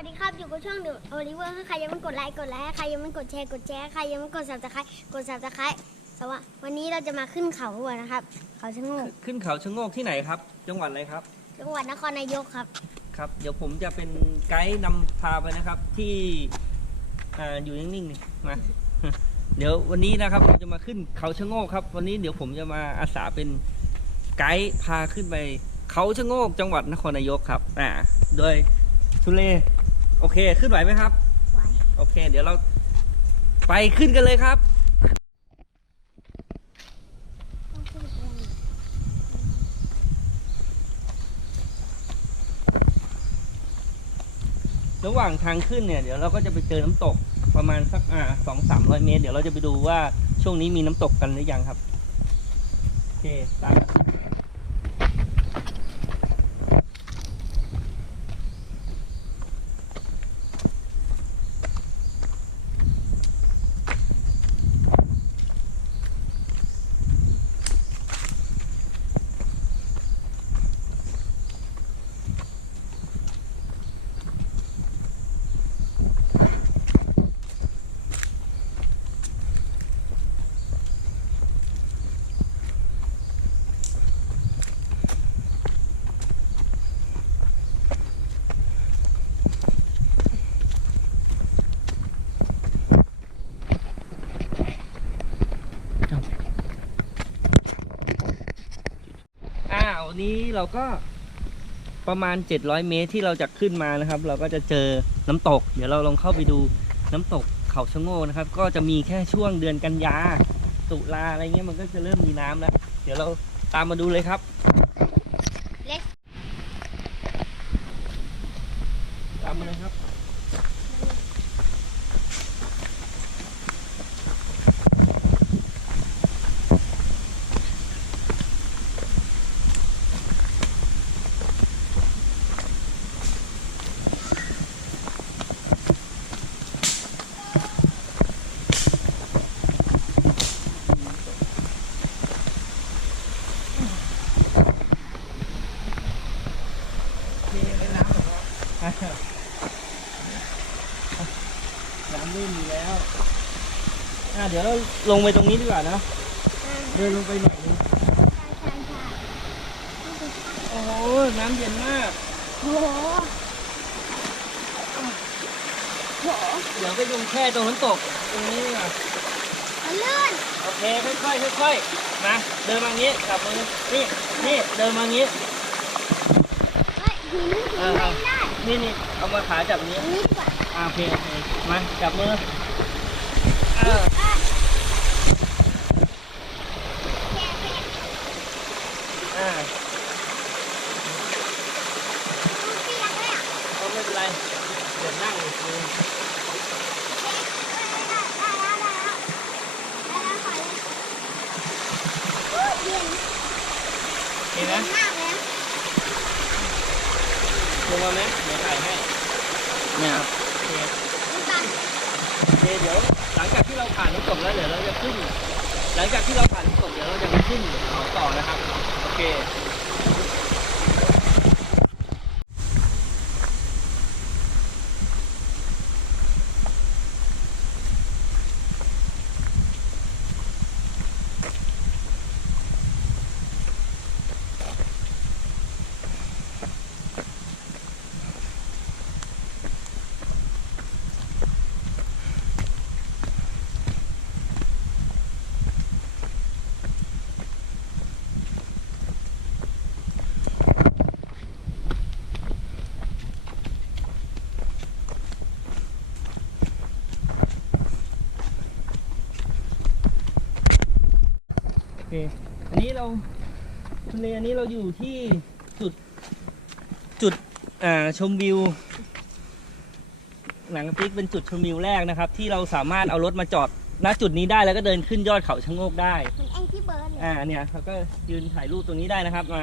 วัสดีครับ อยู่กับช่องดูโอลิเวอร์ใครยังไม่กดไลค์กดไลค์ใครยังไม่กดแชร์กดแชร์ใครยังไม่กดซับสไครต์กดซับสไครต์แต่ว่าวันนี้เราจะมาขึ้นเขาหัวนะครับ เขาชะโงกขึ้นเขาชะโงกที่ไหนครับ จังหวัดอะไรครับ จังหวัดนครนายกครับ ครับ เดี๋ยวผมจะเป็นไกด์นำพาไปนะครับที่อ่าอยู่นิ่งๆนี่มาเดี๋ยววันนี้นะครับเราจะมาขึ้นเขาชะโงกครับ วันนี้เดี๋ยวผมจะมาอาสาเป็นไกด์พาขึ้นไปเขาชะโงกจังหวัดนครนายกครับอ่าโดยทุเล โอเค ขึ้นไหวไหมครับ ไหว โอเค เดี๋ยวเราไปขึ้นกันเลยครับต้องขึ้นไปเลยระหว่างทางขึ้นเนี่ย เดี๋ยวเราก็จะไปเจอน้ำตกประมาณสักอ่าสองสามร้อยเมตร เดี๋ยวเราจะไปดูว่าช่วงนี้มีน้ำตกกันหรือยังครับ โอเค ตามมาอ่าวันนี้เราก็ประมาณ 700 เมตรที่เราจะขึ้นมานะครับ เราก็จะเจอน้ำตก เดี๋ยวเราลองเข้าไปดูน้ำตกเขาชะโง่นะครับ ก็จะมีแค่ช่วงเดือนกันยาตุลาอะไรเงี้ยมันก็จะเริ่มมีน้ำแล้ว เดี๋ยวเราตามมาดูเลยครับ เล็ก ตามมาเลยครับ มีอะไรน้ำเหรอ ครับน้ำไม่มีแล้วอ่าเดี๋ยวเราลงไปตรงนี้ดีกว่านะอ่าเดินลงไปหน่อยนึงใช่ใช่ใช่โอ้โห น้ำเย็นมาก โอ้โหโหเดี๋ยวไปลงแค่ตรงน้ำตก ตรงนี้ดีกว่ามันลื่นโอเค ค่อยๆค่อยๆมา เดินมางี้จับมือ นี่ นี่ เดินมางี้ เฮ้ยหินหินเออเล่นได้นี่นี่เอามาขาจับนี้อันนี้ดีกว่าอ่าโอเคโอเคมาจับมือเอออะแกะแกะอ่าเปียกเลยอะก็ไม่เป็นไรเดี๋ยวนั่งเลย เห็นไหมลงมาไหมเดี๋ยวถ่ายให้ เนี่ยครับโอเคโอเค เดี๋ยว หลังจากที่เราผ่านน้ำตกแล้วเดี๋ยวเราจะขึ้น หลังจากที่เราผ่านน้ำตกเดี๋ยวเราจะไปขึ้นเขาต่อนะครับ โอเค โอเค อันนี้เรา ทะเลอันนี้เราอยู่ที่จุดจุดอ่าชมวิวหนังติ๊กเป็นจุดชมวิวแรกนะครับ ที่เราสามารถเอารถมาจอดณจุดนี้ได้แล้วก็เดินขึ้นยอดเขาชะโงกได้มันแองที่เบิร์ดเลยอ่าเนี่ยเขาก็ยืนถ่ายรูปตรงนี้ได้นะครับมา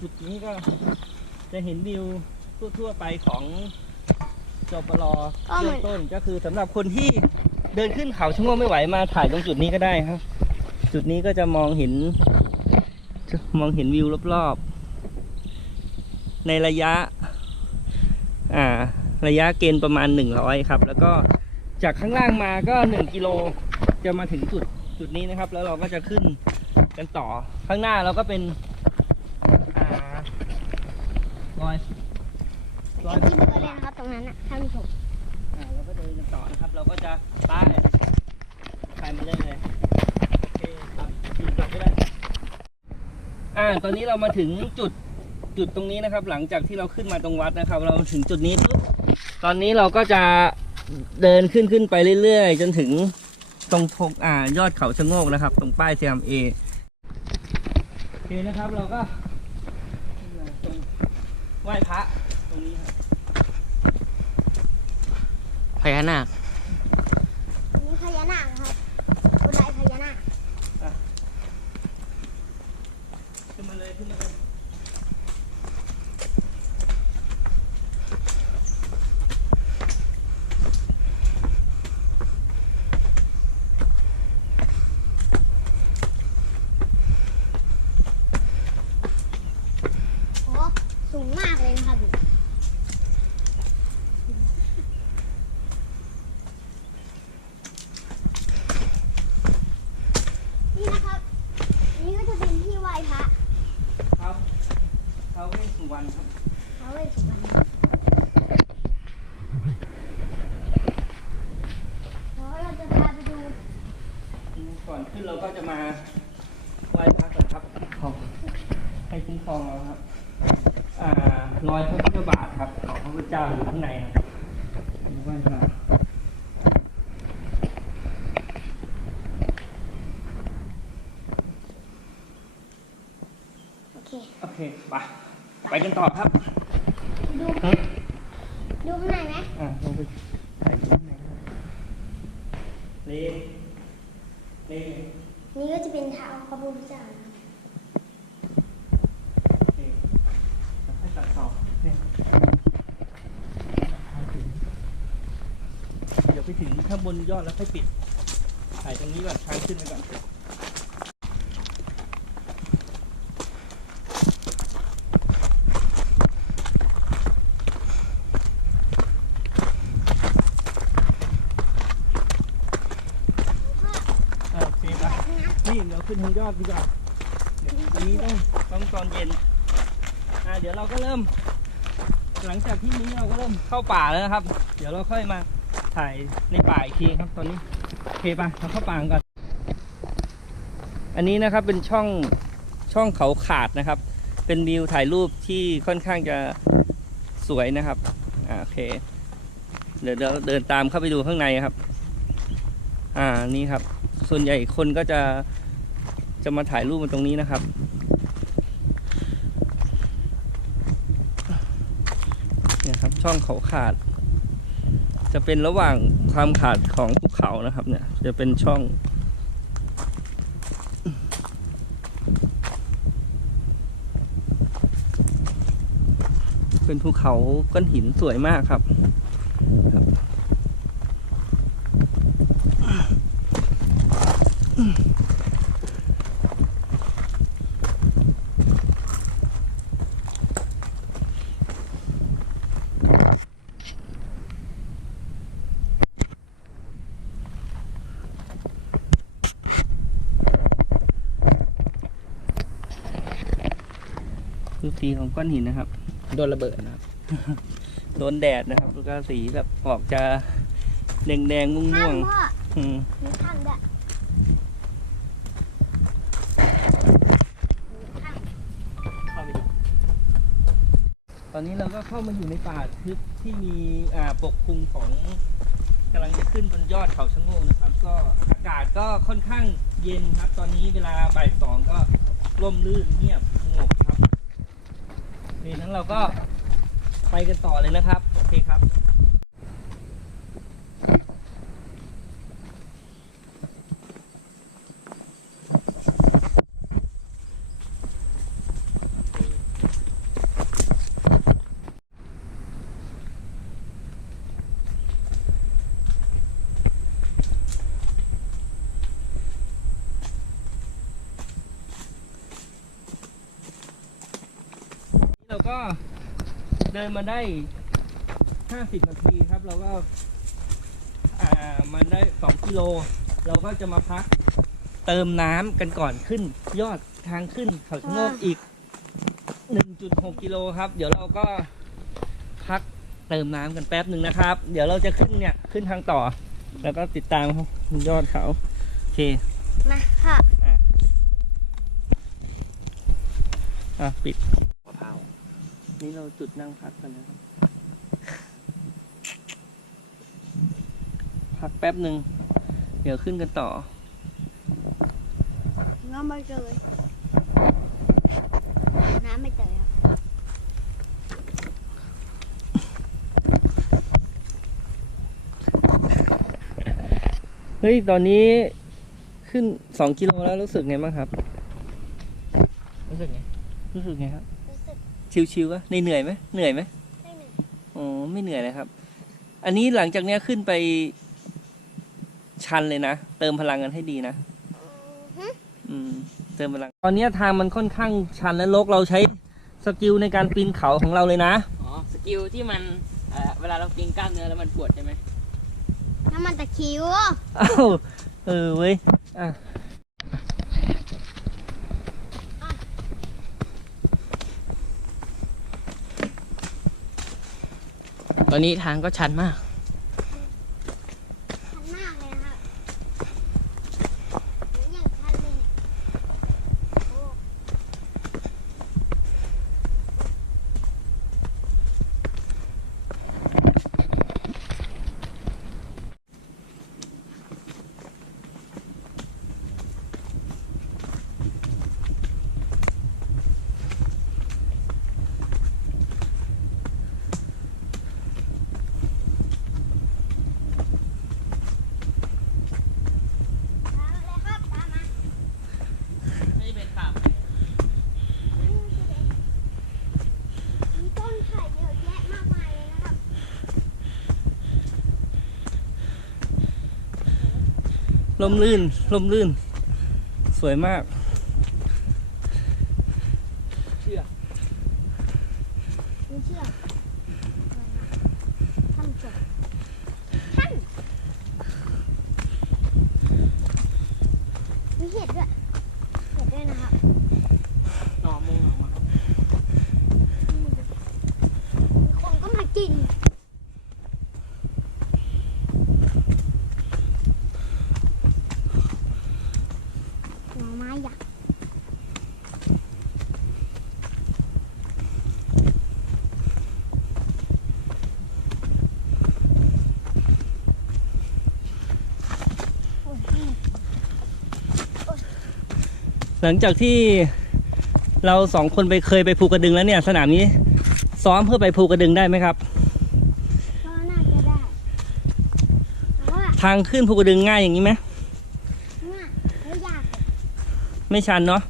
จุดนี้ก็จะเห็นวิวทั่วๆไปของจปรก็เหมืเบื้องต้นก็คือสำหรับคนที่เดินขึ้นเขาชะโงกไม่ไหวมาถ่ายตรงจุดนี้ก็ได้ครับ จุดนี้ก็จะมองเห็น มองเห็นวิวรอบๆ ในระยะอ่าอ่า ระยะเกณฑ์ประมาณ 100 ครับ แล้วก็จากข้างล่างมาก็ 1 กิโลจะมาถึงจุดจุดนี้นะครับ แล้วเราก็จะขึ้นกันต่อข้างหน้าเราก็เป็นอ่ารอยรอยที่เบอร์เลยนะครับตรงนั้นนะท่านผู้ชมอ่าเราก็เดินกันต่อนะครับ เราก็จะป้ายไปมาเรื่อยเลยโอเคครับขี่กลับก็ได้ อ่าตอนนี้เรามาถึงจุดจุดตรงนี้นะครับ หลังจากที่เราขึ้นมาตรงวัดนะครับ เราถึงจุดนี้ปุ๊บตอนนี้เราก็จะเดินขึ้นขึ้นไปเรื่อยๆ จนถึงตรงทงอ่ายอดเขาชะโงกนะครับ ตรงป้าย CMA โอเคนะครับเราก็ไหว้พระตรงนี้ครับพญานาคอันนี้พญานาคครับ Thank you. าวเวสสุวรรณครับ ท้าวเวสสุวรรณแล้วเราจะพาไปดู ก่อนขึ้นเราก็จะมาไหว้พระก่อนครับขอให้คุ้มครองเราครับ อ่ารอยพระพุทธบาทครับของพระพุทธเจ้าอยู่ข้างในครับไหว้พระ โอเค โอเคไปไป กันต่อครับดูฮะดูข้างในไหมอ่าลงไปถ่ายข้างในครับเลเลนี่ก็จะเป็นเท้าพระพุทธเจ้านะเลแล้วค่อยตัดต่อเนี่ยเดี๋ยวไปถึงข้างบนยอดแล้วค่อยปิดถ่ายตรงนี้ก่อนทางขึ้นไปก่อน อ่าโอเคครับ นี่เดี๋ยวขึ้นทางยอดดีกว่าเดี๋ยวอันนี้ต้องต้องตอนเย็นอ่าเดี๋ยวเราก็เริ่ม หลังจากที่นี้เราก็เริ่มเข้าป่าแล้วนะครับ เดี๋ยวเราค่อยมาถ่ายในป่าอีกทีครับตอนนี้โอเคป่ะเราเข้าป่าก่อนอันนี้นะครับเป็นช่องช่องเขาขาดนะครับ เป็นวิวถ่ายรูปที่ค่อนข้างจะสวยนะครับอ่าโอเค เดี๋ยวเราเดินตามเข้าไปดูข้างในครับ อ่านี่ครับ ส่วนใหญ่คนก็จะ จะมาถ่ายรูปมาตรงนี้นะครับ เนี่ยครับช่องเขาขาด จะเป็นระหว่างความขาดของภูเขานะครับ เนี่ย จะเป็นช่องเป็นภูเขาก้อนหินสวยมากครับ รูปสีของก้อนหินนะครับ โดนระเบิดนะครับ โดนแดดนะครับแล้วก็สีแบบออกจะแดงแดงๆม่วงม่วงถ้ำพ่อๆอืมมีถ้ำด้วยมีถ้ำเข้าไปดูตอนนี้เราก็เข้ามาอยู่ในป่าทึบที่มีอ่าปกคลุมของกำลังจะขึ้นบนยอดเขาชะโงกนะครับ ก็อากาศก็ค่อนข้างเย็นครับ ตอนนี้เวลาบ่ายสองก็ร่มรื่นเงียบสงบครับ นี่นั้นเราก็ไปกันต่อเลยนะครับ โอเคครับ ก็เดินมาได้ห้าสิบนาทีครับ เราก็ อ่ามันได้สองกิโล เราก็จะมาพัก เติมน้ำกันก่อนขึ้น ยอดทางขึ้นเขาชะโงกอีกหนึ่งจุดหกกิโลครับ เดี๋ยวเราก็พักเติมน้ำกันแป๊บหนึ่งนะครับ เดี๋ยวเราจะขึ้นเนี่ยขึ้นทางต่อ แล้วก็ติดตามยอดเขาโอเค มาค่ะ อะ ปิดมะพร้าว นี่เราจุดนั่งพักกันนะครับ พักแป๊บหนึ่ง เดี๋ยวขึ้นกันต่อน้ำไม่เจอน้ำไม่เจอครับเฮ้ย ตอนนี้ขึ้นสองกิโลแล้วรู้สึกไงบ้างครับ รู้สึกไง รู้สึกไงครับรู้สึก ชิวๆวะเหนื่อยไหมเหนื่อยไหมได้หนึ่งอ๋อไม่เหนื่อยเลยครับ อันนี้หลังจากเนี้ยขึ้นไปชันเลยนะ เติมพลังกันให้ดีนะอือฮึอืมเติมพลัง ตอนเนี้ยทางมันค่อนข้างชันและลกเราใช้สกิลในการปีนเขาของเราเลยนะ อ๋อ สกิลที่มันเอ่อเวลาเรากินกล้ามเนื้อแล้วมันปวดใช่ไหมน้ำมันตะคริว อ้าวเออเว้ย อะ ตอนนี้ทางก็ชันมาก ชันมากเลยนะครับเหมือนอย่างชันเลยเนี่ยโอ้ ตามมาเลยครับตามมา ไม่เป็นตาม มีต้นไผ่เยอะแยะมากมายเลยนะครับ ลมลื่นลมลื่น สวยมาก เชือก มีเชือกท่านจบท่านมีเห็ดด้วย เห็ดด้วยนะครับ หน่อมุงออกมาครับ มีคนก็มากิน หน่อไม้ยักษ์โอ้ยนี่ หลังจากที่เราสองคนไปเคยไปภูกระดึงแล้วเนี่ย สนามนี้ซ้อมเพื่อไปภูกระดึงได้ไหมครับ ก็น่าจะได้แต่ว่าทางขึ้นภูกระดึงง่ายอย่างนี้ไหมง่ายและยากไม่ชันเนาะ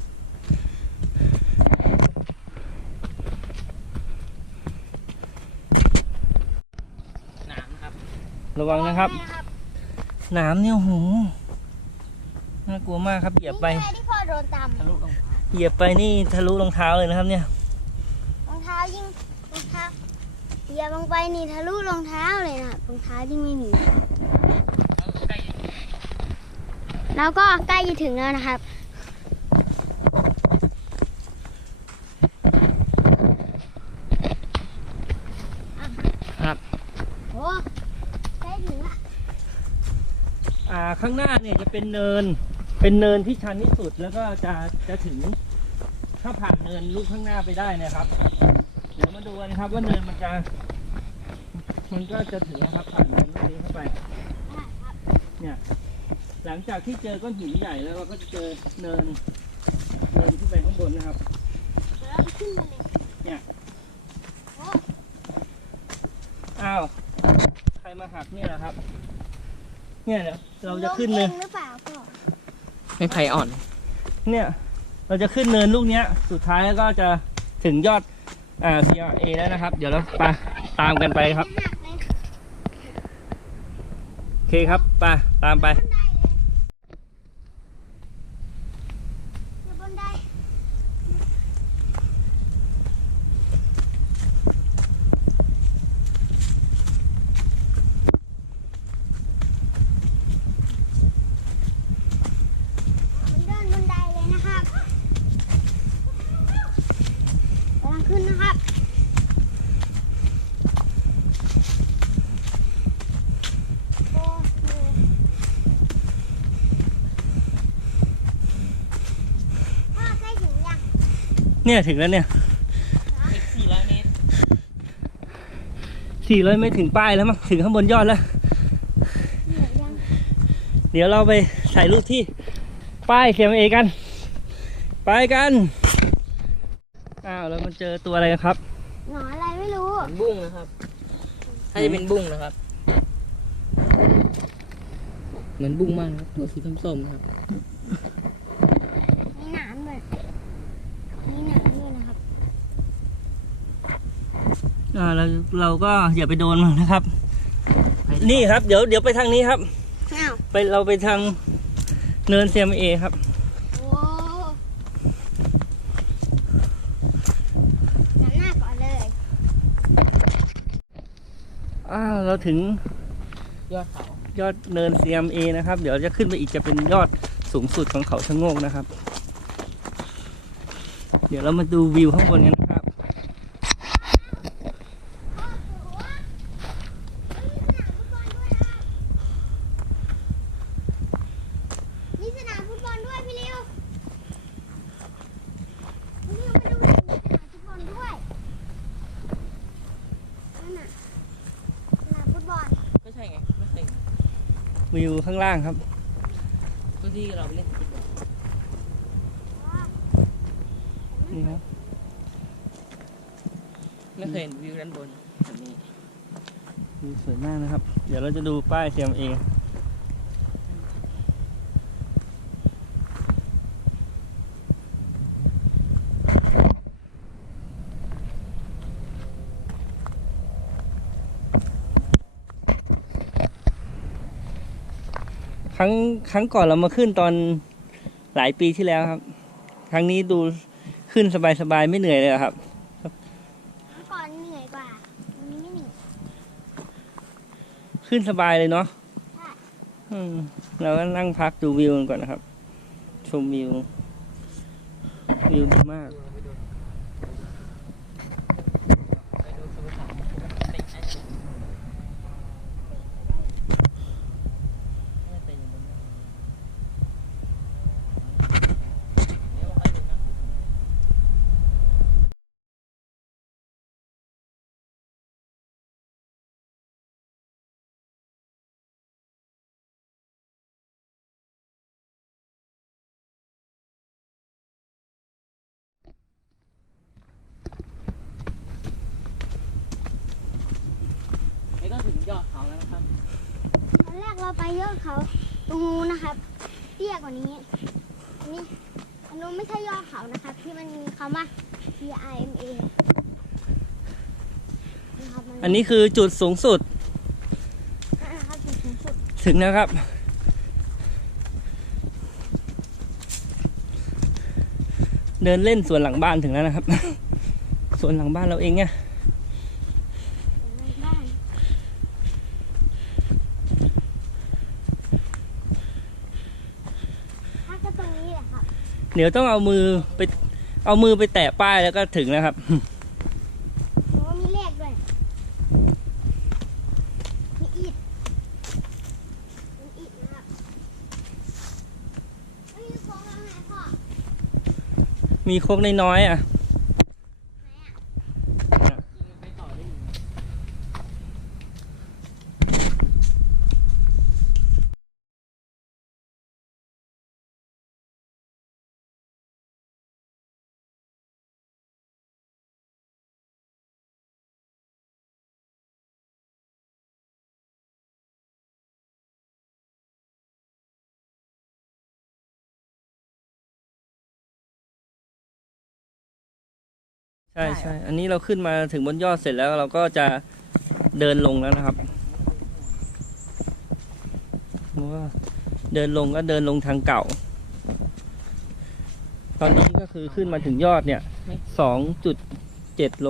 หนามครับระวังนะครับได้นะครับหนามเนี่ยโอ้โหน่ากลัวมากครับเหยียบไปนี่แค่ที่พ่อ โดนตทะลุรองเท้าเหยียบไปนี่ทะลุรองเท้าเลยนะครับ เนี่ยำรองเท้ายิ่งรองเท้าเหยียบลงไปนี่ทะลุรองเท้าเลยนะครับรองเท้ายิ่งไม่มีแล้วใกล้แล้วก็ใกล้จะถึงแล้วนะครับ ครับโอ้ใกล้ถึงละอ่าข้างหน้าเนี่ยจะเป็นเนิน เป็นเนินที่ชันที่สุดแล้วก็จะจะถึงถ้าผ่านเนินลูกข้างหน้าไปได้นะครับ เดี๋ยวมาดูกันะครับ ว่าเนินมันจะ มันก็จะถึงนะครับผ่านเนินลูกนี้เข้าไป เนี่ย หลังจากที่เจอก้อนหินใหญ่แล้วเราก็จะเจอเนินเนินขึ้นไปข้างบนนะครับเนี่ยอ้าวใครมาหักเนี่ยนะครับ เนี่ยเดี๋ยวเราจะขึ้นเลยหรือเปล่าพ่อ ไม่ไผ่อ่อน เนี่ย เราจะขึ้นเนินลูกเนี้ย สุดท้ายแล้วก็จะถึงยอดอ่า CRA แล้วนะครับ เดี๋ยวเราไปตามกันไปครับ โอเคครับไปตามไป บันไดเลยเดี๋ยวบันได เนี่ยถึงแล้วเนี่ยอีกสี่ร้อยเมตรสี่ร้อยไม่ถึงป้ายแล้วมั้งถึงข้างบนยอดแล้วเหนื่อยยังเดี๋ยวเราไปถ่ายรูปที่ป้ายเขียนเอกัน ไปกัน อ้าวแล้วมันเจอตัวอะไรครับ หนอนอะไรไม่รู้เหมือนบุ้งนะครับ ถ้าจะเป็นบุ้งนะครับ เหมือนบุ้งมากนะครับตัวสีส้มๆนะครับ มีหนามด้วยมีหนามด้วยนะครับ อ่า เราเราก็อย่าไปโดนมันนะครับ นี่ครับเดี๋ยวเดี๋ยวไปทางนี้ครับ อ้าวไปเราไปทางเนินเซียมเอครับ โอ้หันหน้าก่อนเลยอ้าวเราถึงยอดเขายอดเนิน CMA นะครับ เดี๋ยวจะขึ้นไปอีกจะเป็นยอดสูงสุดของเขาชะโงกนะครับ เดี๋ยวเรามาดูวิวข้างบนกันนะครับ มีสนามฟุตบอลด้วยพี่ริวพี่ริวมาดูหน่อยมีสนามฟุตบอลด้วยนั่นน่ะสนามฟุตบอล ก็ใช่ไง ไม่เคย วิวข้างล่างครับก็ที่เราไปเล่นฟุตบอลนี่ครับ ไม่เคยเห็นวิวด้านบนแบบนี้วิวสวยมากนะครับ เดี๋ยวเราจะดูป้าย CMA ครั้งครั้งก่อนเรามาขึ้นตอนหลายปีที่แล้วครับ ครั้งนี้ดูขึ้นสบายๆไม่เหนื่อยเลยอะครับเมื่อก่อนเหนื่อยกว่าวันนี้ไม่เหนื่อยขึ้นสบายเลยเนาะใช่อืมเราก็นั่งพักดูวิวกันก่อนนะครับ ชมวิววิวดีมาก นี่ก็ถึงยอดเขาแล้วนะครับ ตอนแรกเรา ไปเยอะเขาตรงนู้นนะครับเตี้ยกว่านี้อันนี้อันนู้นไม่ใช่ยอดเขานะครับที่มันมีคำว่า P I M A นะครับมันอันนี้คือจุดสูงสุดนะครับจุดสูงสุดถึงนะครับ เดินเล่นสวนหลังบ้านถึงแล้วนะครับ สวนหลังบ้านเราเองเนี่ย ในบ้านถ้าก็ตรงนี้แหละครับ เดี๋ยวต้องเอามือไป เอามือไปแตะป้ายแล้วก็ถึงนะครับหนูว่ามีเลขด้วย มีอิดมีอิดนะครับเฮ้ยโค้งแล้วไงพ่อ มีโคกน้อยๆอะ ไหนอะ ไปต่อได้อยู่ ใช่ใช่ อันนี้เราขึ้นมาถึงบนยอดเสร็จแล้วเราก็จะเดินลงแล้วนะครับเพราะว่าเดินลงก็เดินลงทางเก่า ตอนนี้ก็คือขึ้นมาถึงยอดเนี่ย สองจุดเจ็ดโล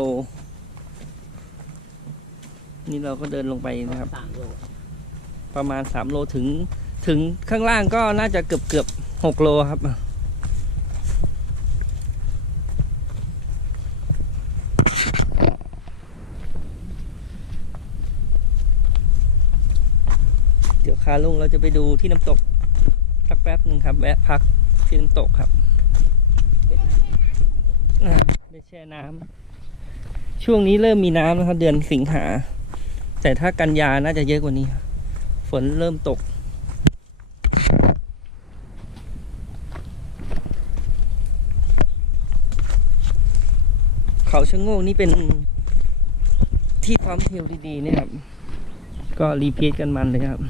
นี่เราก็เดินลงไปนะครับสามโลประมาณสามโลถึง ถึงข้างล่างก็น่าจะเกือบเกือบหกโลครับ เดี๋ยว ขาลงเราจะไปดูที่น้ำตกสักแป๊บหนึ่งครับแวะพักที่น้ำตกครับเล่แช่น้ำช่วงนี้เริ่มมีน้ำนะครับ เดือนสิงหา แต่ถ้ากันยาน่าจะเยอะกว่านี้ ฝนเริ่มตกเขาชะโงกนี่เป็นที่พร้อมเทลดีๆเนี่ยครับ ก็รีพีทกันมันเลยครับ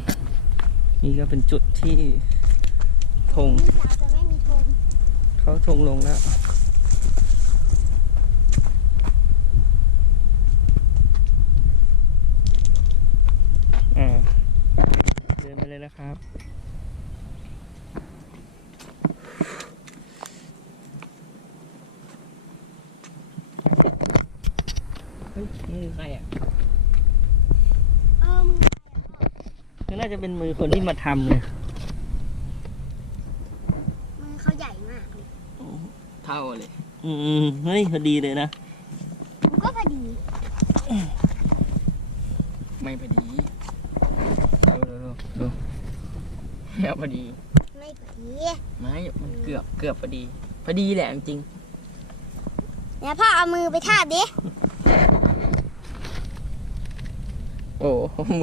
นี่ก็เป็นจุดที่ธงพี่สาวจะไม่มีธงเขาธงลงแล้ว อ่า เดินไปเลยนะครับ เฮ้ยมือใครอะ เออมึง ก็น่าจะเป็ นมือคนที่มาทำเลยมือเขาใหญ่มากเลยเท่าเลย อืมเฮ้ยพอดีเลยนะ มันก็พอดี ไม่พอดีดูดูดูดูไม่เอาพอดี ไม่พอดี ไม่มันเกือบเกือบพอดี พอดีแหละจริงเดี๋ยวพ่อเอามือไปทาบดิๆโอ้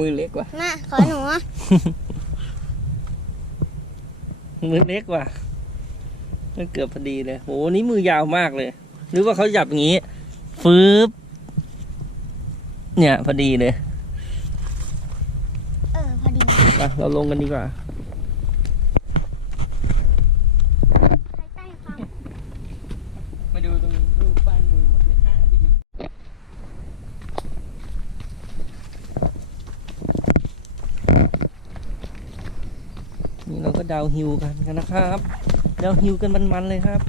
มือเล็กว่ะมาขอหนู มือเล็กว่ะมันเกือบพอดีเลยโหนี่มือยาวมากเลย หรือว่าเขาจับอย่างนี้ ฟืบเนี่ย พอดีเลย เออ พอดี ไป เราลงกันดีกว่า ใครใต้ความ มาดูตรงรูปปั้นมือหมดเลยห้าดี นี่ เราก็ดาวฮิลกันกันนะครับดาวฮิลกันมันๆเลยครับ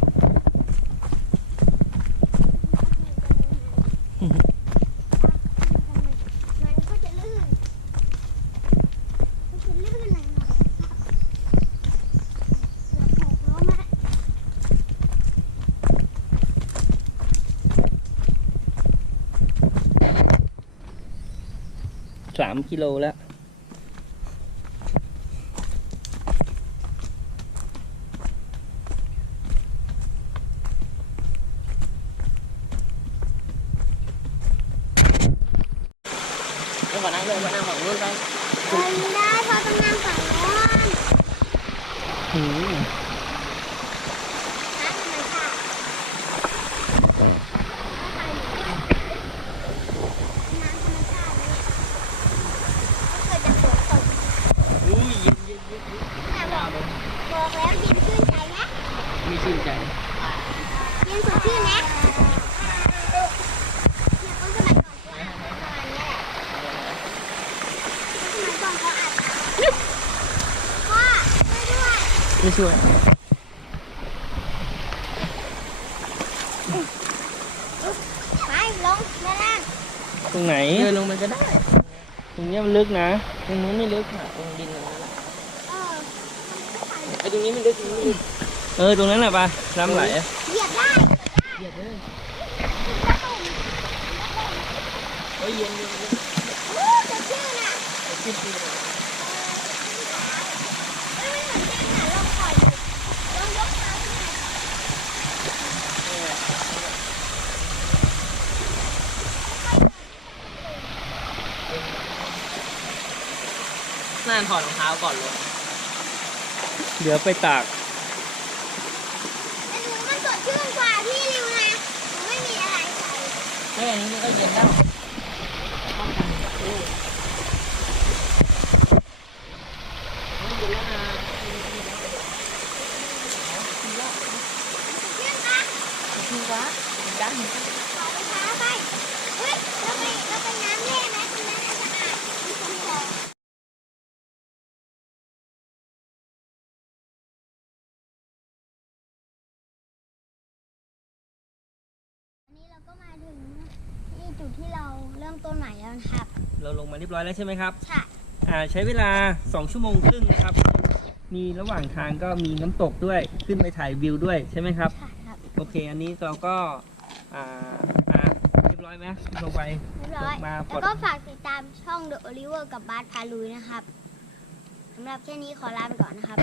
สามกิโลแล้วขอนั่งเลยขอนั่งฝั่งนู้นไป เออได้พอต้องนั่งฝั่งโน้น อืม นะธรรมชาติน้ำธรรมชาติเนี่ยก็เกิดจากฝนตก อุ้ยเย็นเย็นเย็นเย็น แต่บอกบอกแล้วเย็นชื่นใจนะ ไม่ชื่นใจ เย็นสดชื่นนะเนี่ยคนสมัยก่อนเขาอาบน้ำประมาณเนี้ยแหละสมัยก่อนเขาอาบน้ำพ่อช่วยด้วย ไม่ช่วย ไปลงด้านล่าง ตรงไหน เดินลงไปก็ได้ ตรงเนี้ยมัน ลึกนะตรงนู้นไม่ลึกอะตรงดินตรงนั้นแหละเออไอ้ตรงนี้ไม่ลึกตรงนี้ไม่ลึกเออตรงนั้นแหละปะน้ำไหลอะเหยียบได้เหยียบเลยกระตุ่มเฮ้ยเย็นเย็นเย็นอู้สดชื่นอะไอ้ขึ้นดีเลย เอ้ยไม่เหมือนกันอะลองปล่อยดิลองยกเท้าขึ้นมา น่าถอดรองเท้าก่อนลงเดี๋ยวไปตาก แต่หนูมันสดชื่นกว่าพี่ริวนะหนูไม่มีอะไรใส่แค่นี้มันก็เย็นแล้วป้องกันโอ้ยเย็นแล้วนะชื่นปะคือว่าดังขอไปเท้าไปเฮ้ยเราไปเราไปน้ำแร่ไหมตรงนั้นน่ะสะอาดมีคนบอก ถึงที่จุดที่เราเริ่มต้นใหม่แล้วนะครับ เราลงมาเรียบร้อยแล้วใช่ไหมครับใช่อ่าใช้เวลา 2 ชั่วโมงครึ่งนะครับ มีระหว่างทางก็มีน้ำตกด้วยขึ้นไปถ่ายวิวด้วยใช่ไหมครับ ใช่ครับโอเค อันนี้เราก็อ่าอ่าเรียบร้อยไหมลงไปเรียบร้อย มาปลแล้ดวก็ฝากติดตามช่อง The Oliver กับบาสพาลุยนะครับสำหรับแค่นี้ขอลาไปก่อนนะครับ